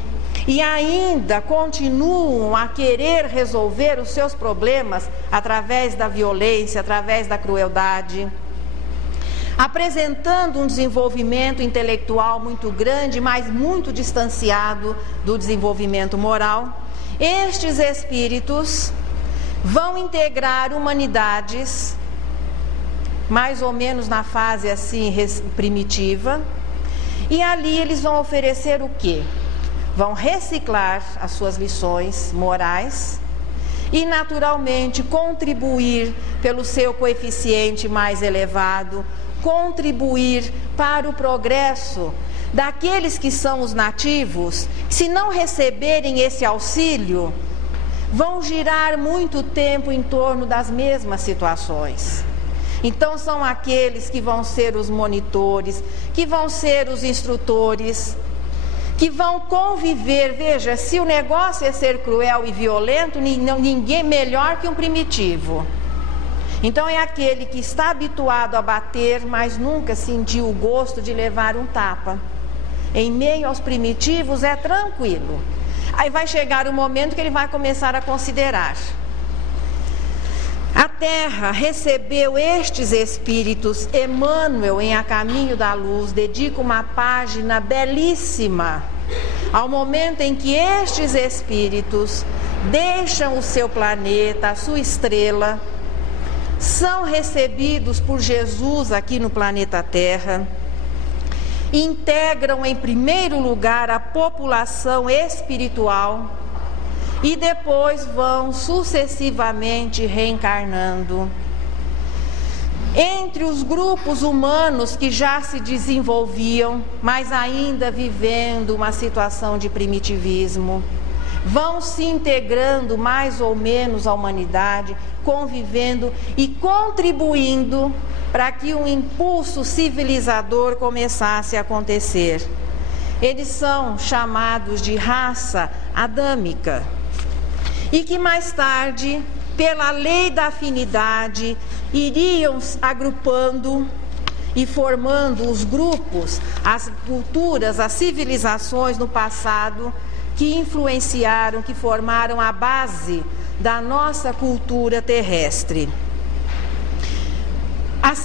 e ainda continuam a querer resolver os seus problemas através da violência, através da crueldade, apresentando um desenvolvimento intelectual muito grande, mas muito distanciado do desenvolvimento moral, estes espíritos vão integrar humanidades, mais ou menos na fase assim primitiva, e ali eles vão oferecer o quê? Vão reciclar as suas lições morais e naturalmente contribuir pelo seu coeficiente mais elevado, contribuir para o progresso daqueles que são os nativos. Se não receberem esse auxílio, vão girar muito tempo em torno das mesmas situações. Então são aqueles que vão ser os monitores, que vão ser os instrutores, que vão conviver. Veja, se o negócio é ser cruel e violento, ninguém melhor que um primitivo. Então é aquele que está habituado a bater, mas nunca sentiu o gosto de levar um tapa. Em meio aos primitivos é tranquilo. Aí vai chegar o momento que ele vai começar a considerar. A Terra recebeu estes espíritos. Emmanuel, em A Caminho da Luz, dedica uma página belíssima ao momento em que estes espíritos deixam o seu planeta, a sua estrela, são recebidos por Jesus aqui no planeta Terra, integram em primeiro lugar a população espiritual e depois vão sucessivamente reencarnando. Entre os grupos humanos que já se desenvolviam, mas ainda vivendo uma situação de primitivismo, vão se integrando mais ou menos à humanidade, convivendo e contribuindo para que um impulso civilizador começasse a acontecer. Eles são chamados de raça adâmica e que mais tarde, pela lei da afinidade, iriam agrupando e formando os grupos, as culturas, as civilizações no passado que influenciaram, que formaram a base da nossa cultura terrestre.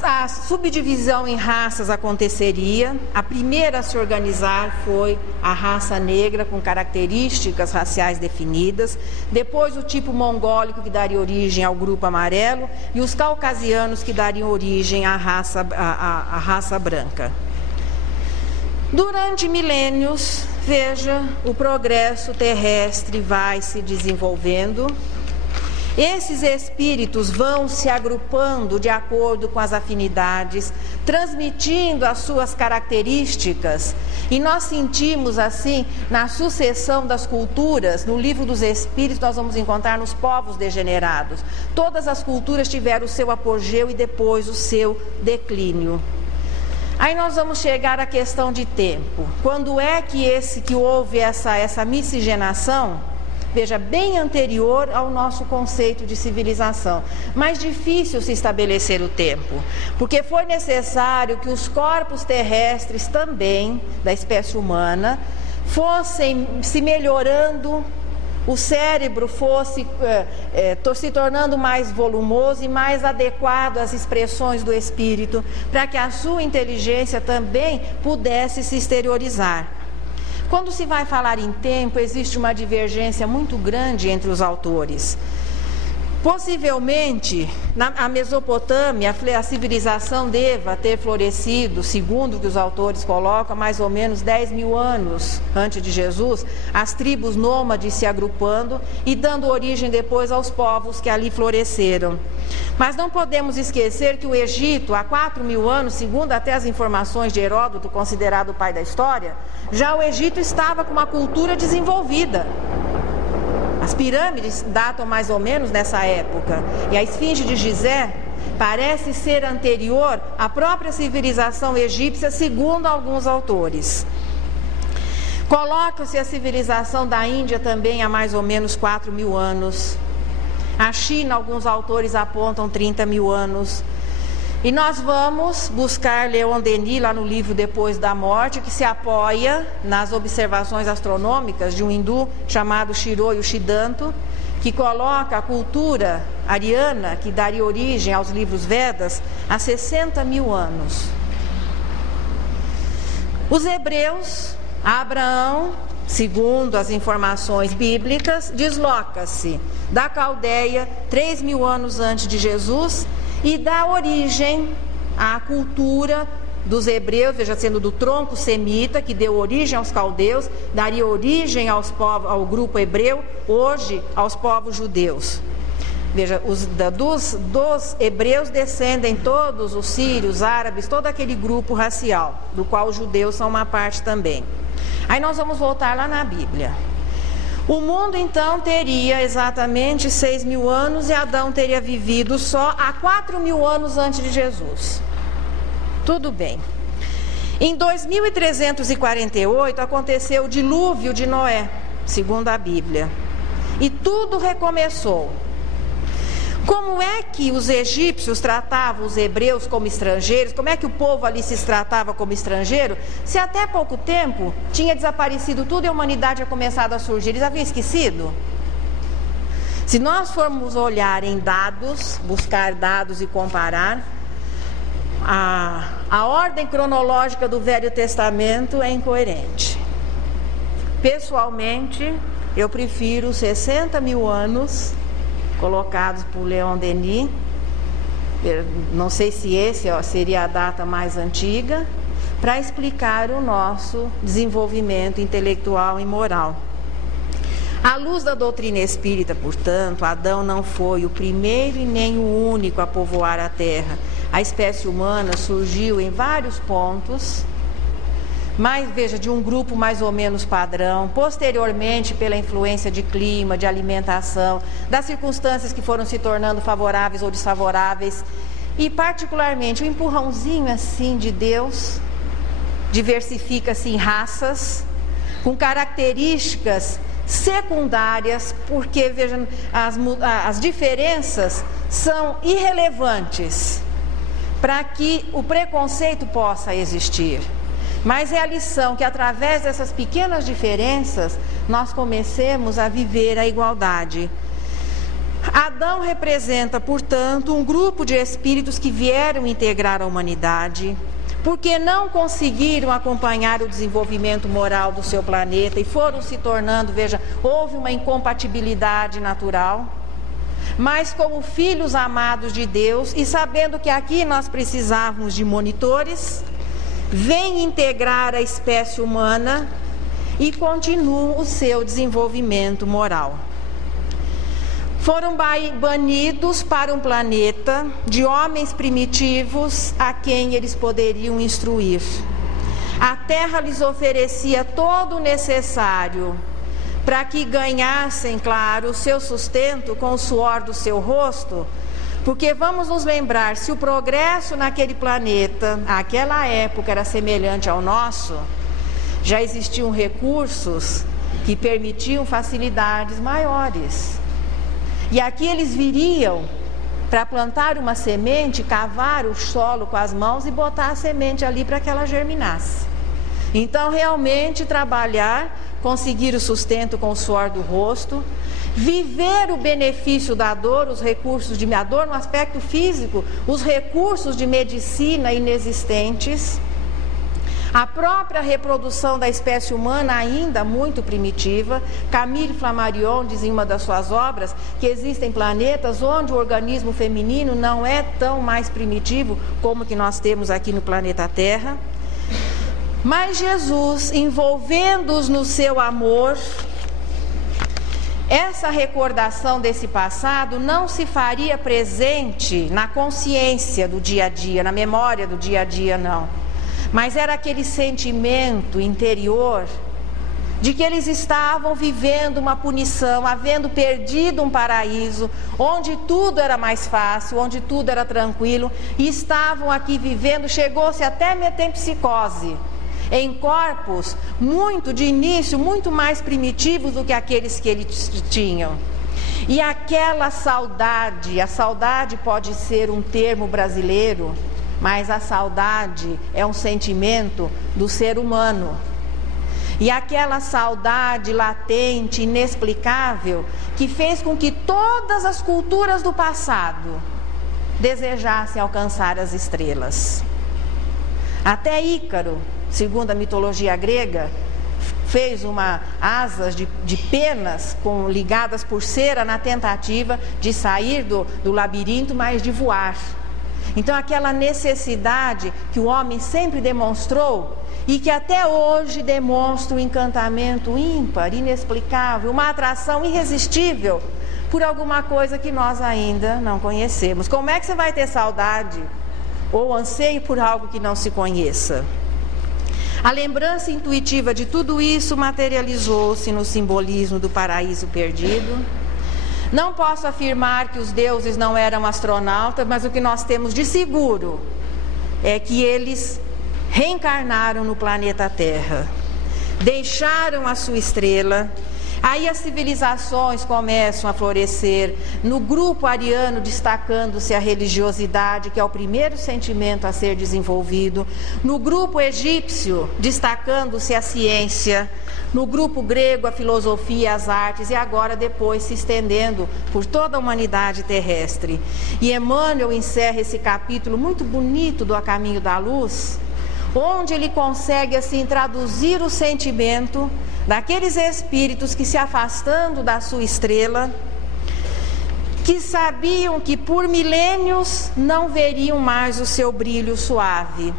A subdivisão em raças aconteceria. A primeira a se organizar foi a raça negra, com características raciais definidas. Depois o tipo mongólico, que daria origem ao grupo amarelo, e os caucasianos, que dariam origem à raça branca. Durante milênios, veja, o progresso terrestre vai se desenvolvendo. Esses espíritos vão se agrupando de acordo com as afinidades, transmitindo as suas características, e nós sentimos assim, na sucessão das culturas, no livro dos Espíritos nós vamos encontrar nos povos degenerados. Todas as culturas tiveram o seu apogeu e depois o seu declínio. Aí nós vamos chegar à questão de tempo. Quando é que houve essa miscigenação? Veja, bem anterior ao nosso conceito de civilização. Mais difícil se estabelecer o tempo, porque foi necessário que os corpos terrestres também, da espécie humana, fossem se melhorando, o cérebro fosse se tornando mais volumoso e mais adequado às expressões do espírito, para que a sua inteligência também pudesse se exteriorizar. Quando se vai falar em tempo, existe uma divergência muito grande entre os autores. Possivelmente, na Mesopotâmia, a civilização deva ter florescido, segundo o que os autores colocam, mais ou menos 10 mil anos antes de Jesus, as tribos nômades se agrupando e dando origem depois aos povos que ali floresceram. Mas não podemos esquecer que o Egito, há 4 mil anos, segundo até as informações de Heródoto, considerado o pai da história, já o Egito estava com uma cultura desenvolvida. As pirâmides datam mais ou menos nessa época, e a esfinge de Gizé parece ser anterior à própria civilização egípcia, segundo alguns autores. Coloca-se a civilização da Índia também há mais ou menos 4 mil anos. A China, alguns autores apontam 30 mil anos. E nós vamos buscar Leon Denis lá no livro Depois da Morte, que se apoia nas observações astronômicas de um hindu chamado Shiro Yoshidanto, que coloca a cultura ariana, que daria origem aos livros Vedas, há 60 mil anos. Os hebreus, Abraão, segundo as informações bíblicas, desloca-se da Caldeia 3 mil anos antes de Jesus e dá origem à cultura dos hebreus, veja, sendo do tronco semita, que deu origem aos caldeus, daria origem ao grupo hebreu, hoje aos povos judeus. Veja, dos hebreus descendem todos os sírios, árabes, todo aquele grupo racial, do qual os judeus são uma parte também. Aí nós vamos voltar lá na Bíblia. O mundo então teria exatamente 6 mil anos e Adão teria vivido só há 4 mil anos antes de Jesus. Tudo bem. Em 2348 aconteceu o dilúvio de Noé, segundo a Bíblia. E tudo recomeçou. Como é que os egípcios tratavam os hebreus como estrangeiros? Como é que o povo ali se tratava como estrangeiro? Se até pouco tempo tinha desaparecido tudo e a humanidade tinha começado a surgir, eles haviam esquecido? Se nós formos olhar em dados, buscar dados e comparar, a ordem cronológica do Velho Testamento é incoerente. Pessoalmente, eu prefiro 60 mil anos colocados por Leon Denis. Eu não sei se esse seria a data mais antiga, para explicar o nosso desenvolvimento intelectual e moral. À luz da doutrina espírita, portanto, Adão não foi o primeiro e nem o único a povoar a Terra. A espécie humana surgiu em vários pontos, mas veja, de um grupo mais ou menos padrão, posteriormente pela influência de clima, de alimentação, das circunstâncias que foram se tornando favoráveis ou desfavoráveis, e particularmente o empurrãozinho assim de Deus, diversifica-se em raças, com características secundárias, porque veja, as diferenças são irrelevantes para que o preconceito possa existir. Mas é a lição que através dessas pequenas diferenças nós comecemos a viver a igualdade. Adão representa, portanto, um grupo de espíritos que vieram integrar a humanidade, porque não conseguiram acompanhar o desenvolvimento moral do seu planeta e foram se tornando, veja, houve uma incompatibilidade natural. Mas como filhos amados de Deus e sabendo que aqui nós precisávamos de monitores, vem integrar a espécie humana e continuam o seu desenvolvimento moral. Foram banidos para um planeta de homens primitivos a quem eles poderiam instruir. A Terra lhes oferecia todo o necessário para que ganhassem, claro, o seu sustento com o suor do seu rosto, porque vamos nos lembrar, se o progresso naquele planeta, naquela época, era semelhante ao nosso, já existiam recursos que permitiam facilidades maiores. E aqui eles viriam para plantar uma semente, cavar o solo com as mãos e botar a semente ali para que ela germinasse. Então, realmente, trabalhar, conseguir o sustento com o suor do rosto, viver o benefício da dor, os recursos de dor no aspecto físico, os recursos de medicina inexistentes, a própria reprodução da espécie humana ainda muito primitiva. Camille Flammarion diz em uma das suas obras que existem planetas onde o organismo feminino não é tão mais primitivo como que nós temos aqui no planeta Terra. Mas Jesus, envolvendo-os no seu amor, essa recordação desse passado não se faria presente na consciência do dia a dia, na memória do dia a dia, não. Mas era aquele sentimento interior de que eles estavam vivendo uma punição, havendo perdido um paraíso, onde tudo era mais fácil, onde tudo era tranquilo, e estavam aqui vivendo, chegou-se até metempsicose, em corpos muito de início, muito mais primitivos do que aqueles que eles tinham. E aquela saudade, a saudade pode ser um termo brasileiro, mas a saudade é um sentimento do ser humano. E aquela saudade latente, inexplicável, que fez com que todas as culturas do passado desejassem alcançar as estrelas. Até Ícaro, segundo a mitologia grega, fez asas de penas ligadas por cera na tentativa de sair do labirinto, mas de voar. Então aquela necessidade que o homem sempre demonstrou e que até hoje demonstra um encantamento ímpar, inexplicável, uma atração irresistível por alguma coisa que nós ainda não conhecemos. Como é que você vai ter saudade ou anseio por algo que não se conheça? A lembrança intuitiva de tudo isso materializou-se no simbolismo do paraíso perdido. Não posso afirmar que os deuses não eram astronautas, mas o que nós temos de seguro é que eles reencarnaram no planeta Terra, deixaram a sua estrela. Aí as civilizações começam a florescer, no grupo ariano destacando-se a religiosidade, que é o primeiro sentimento a ser desenvolvido, no grupo egípcio destacando-se a ciência, no grupo grego a filosofia e as artes, e agora depois se estendendo por toda a humanidade terrestre. E Emmanuel encerra esse capítulo muito bonito do A Caminho da Luz, onde ele consegue assim traduzir o sentimento daqueles espíritos que, se afastando da sua estrela, que sabiam que por milênios não veriam mais o seu brilho suave.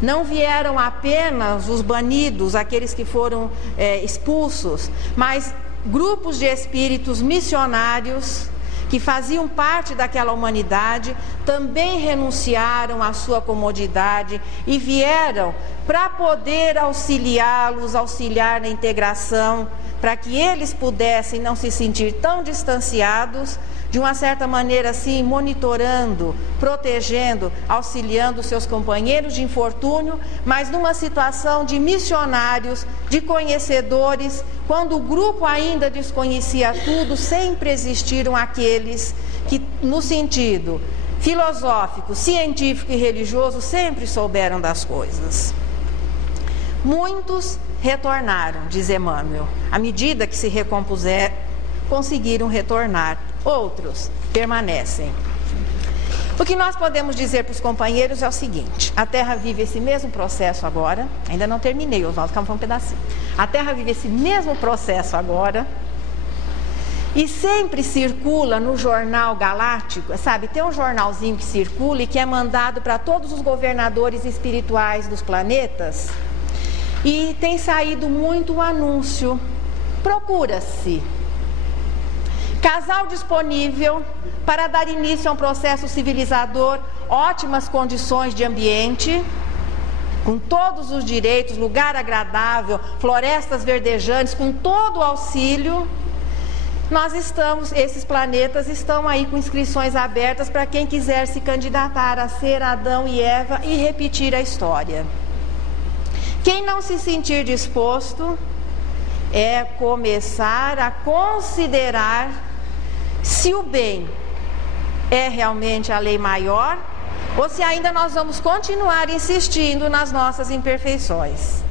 Não vieram apenas os banidos, aqueles que foram expulsos, mas grupos de espíritos missionários que faziam parte daquela humanidade, também renunciaram à sua comodidade e vieram para poder auxiliá-los, auxiliar na integração, para que eles pudessem não se sentir tão distanciados, de uma certa maneira assim, monitorando, protegendo, auxiliando os seus companheiros de infortúnio, mas numa situação de missionários, de conhecedores. Quando o grupo ainda desconhecia tudo, sempre existiram aqueles que, no sentido filosófico, científico e religioso, sempre souberam das coisas. Muitos retornaram, diz Emmanuel, à medida que se recompuseram, conseguiram retornar. Outros permanecem. O que nós podemos dizer para os companheiros é o seguinte: a Terra vive esse mesmo processo agora. Ainda não terminei, Oswaldo, calma um pedacinho. A Terra vive esse mesmo processo agora. E sempre circula no jornal galáctico, sabe, tem um jornalzinho que circula e que é mandado para todos os governadores espirituais dos planetas. E tem saído muito o anúncio: procura-se casal disponível para dar início a um processo civilizador, ótimas condições de ambiente, com todos os direitos, lugar agradável, florestas verdejantes, com todo o auxílio. Esses planetas estão aí com inscrições abertas para quem quiser se candidatar a ser Adão e Eva e repetir a história. Quem não se sentir disposto é começar a considerar se o bem é realmente a lei maior ou se ainda nós vamos continuar insistindo nas nossas imperfeições.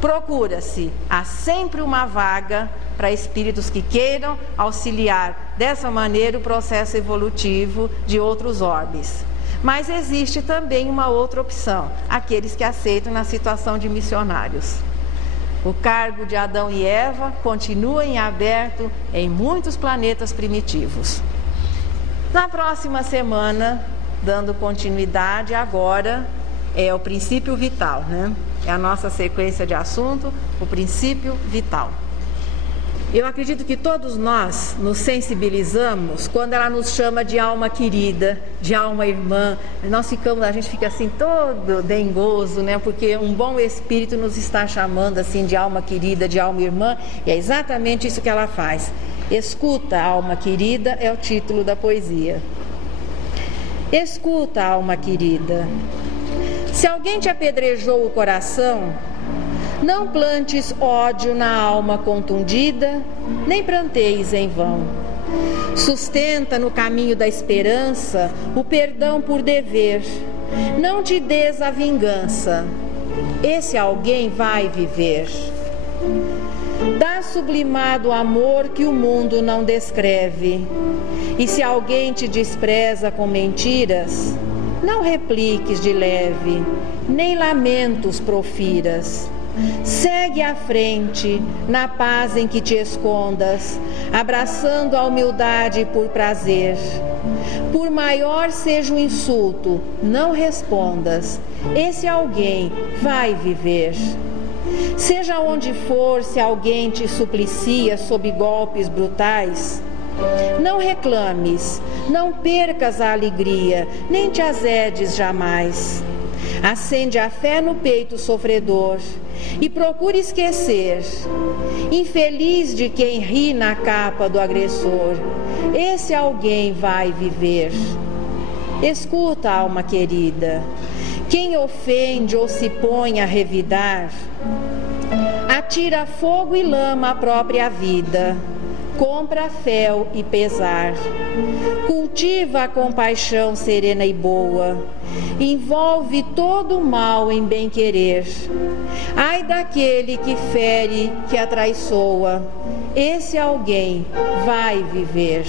Procura-se, há sempre uma vaga para espíritos que queiram auxiliar dessa maneira o processo evolutivo de outros orbes. Mas existe também uma outra opção, aqueles que aceitam na situação de missionários. O cargo de Adão e Eva continua em aberto em muitos planetas primitivos. Na próxima semana, dando continuidade, agora é o princípio vital, né? É a nossa sequência de assunto, o princípio vital. Eu acredito que todos nós nos sensibilizamos quando ela nos chama de alma querida, de alma irmã. A gente fica assim todo dengoso, né? Porque um bom espírito nos está chamando assim de alma querida, de alma irmã, e é exatamente isso que ela faz. Escuta, alma querida, é o título da poesia. Escuta, alma querida. Se alguém te apedrejou o coração, Não plantes ódio na alma contundida, nem pranteis em vão. Sustenta no caminho da esperança o perdão por dever. Não te des a vingança, esse alguém vai viver. Dá sublimado amor que o mundo não descreve. E se alguém te despreza com mentiras, não repliques de leve, nem lamentos profiras. Segue à frente, na paz em que te escondas, abraçando a humildade por prazer. Por maior seja o insulto, não respondas, esse alguém vai viver. Seja onde for, se alguém te suplicia sob golpes brutais, não reclames, não percas a alegria, nem te azedes jamais. Acende a fé no peito sofredor e procure esquecer. Infeliz de quem ri na capa do agressor, esse alguém vai viver. Escuta, alma querida, quem ofende ou se põe a revidar, atira fogo e lama à própria vida, compra fel e pesar. Cultiva a compaixão serena e boa, envolve todo o mal em bem-querer. Ai daquele que fere, que atraiçoa, esse alguém vai viver.